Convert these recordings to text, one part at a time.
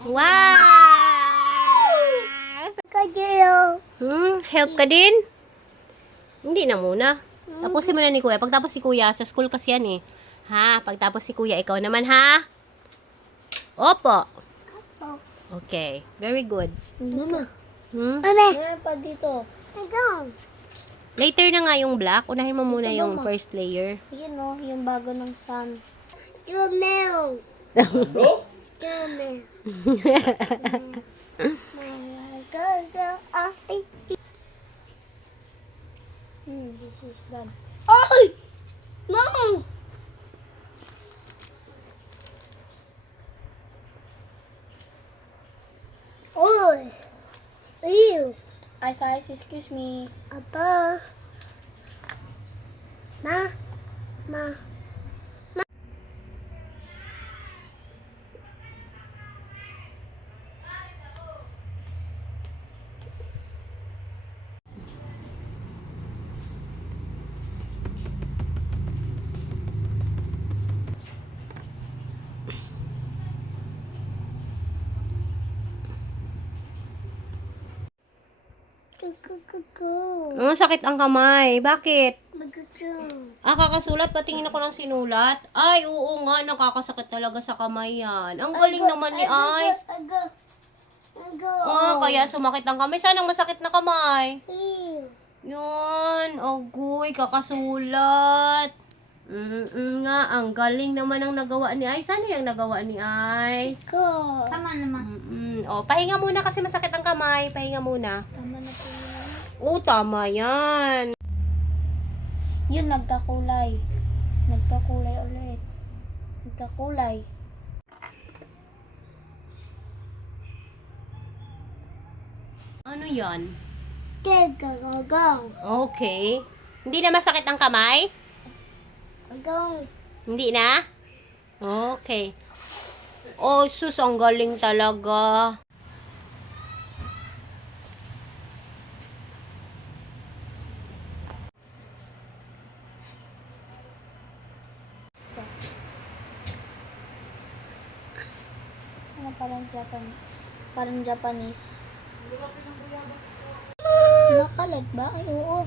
Wow! Kayo. Help ka din? Hindi na muna. Tapusin mo na ni Kuya. Pagtapos si Kuya, sa school kasi yan eh. Ha? Pagtapos si Kuya, ikaw naman ha? Opo. Okay. Very good. Mama. Ame. Meron pa dito. Ito. Later na nga yung black. Unahin mo muna Ito ba, yung Ma? first layer. Yun o, yung bago ng sun. Tumel. Tumel. This is done. Ay! No! Oy! Ew! Eyes, excuse me. Apa? Ma? Ma? Go. Sakit ang kamay. Bakit? Mag-go. Kakasulat. Patingin ako ng sinulat. Ay, oo nga. Nakakasakit talaga sa kamay yan. Ang galing naman ni Ice. Kaya sumakit ang kamay. Saan ang masakit na kamay? Yun. Agoy, kakasulat. Nga, ang galing naman ang nagawa ni Ice. Ano yung nagawa ni Ice? Go. Tama naman. Pahinga muna kasi masakit ang kamay. Pahinga muna. Tama na po yun. Tama yan. Yun, nagkakulay. Nagkakulay ulit. Nagkakulay. Ano yan? Gagagagang. Okay. Hindi na masakit ang kamay? Gagang. Hindi na? Okay. Sus, ang galing talaga. Ano parang Japanese? Parang Japanese. Nakalag ba? Ay, oo.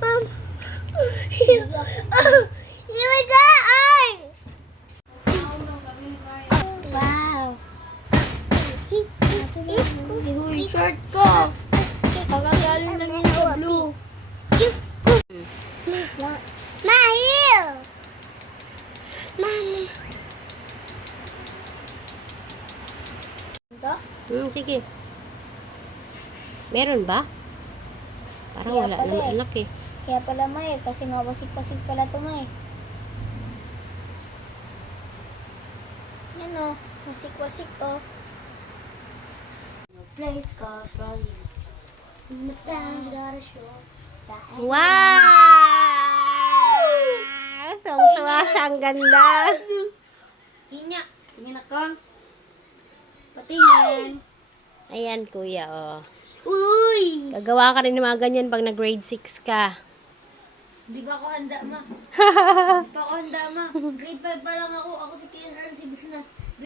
You die! Wow! Huy, short ko! Pagkagaling lang yun sa blue. Mahil! Mami. Ito? Sige. Meron ba? Parang Kaya wala pala naman eh. anak eh. Kaya pala may, kasi nga wasik-wasik pala ito may. Yan o, wasik-wasik o. No place calls for you. The fans gotta show. Wow! Tuwang-tuwa siya, ang ganda. Tingnan. Tingnan ako. Patingin. Ayan, kuya, Uy! Gagawa ka rin ng mga ganyan pag nag-grade 6 ka. Di ba ako handa, ma? Di ba ako handa, ma? Grade 5 pa lang ako. Ako si Kian Earl, si Bernas.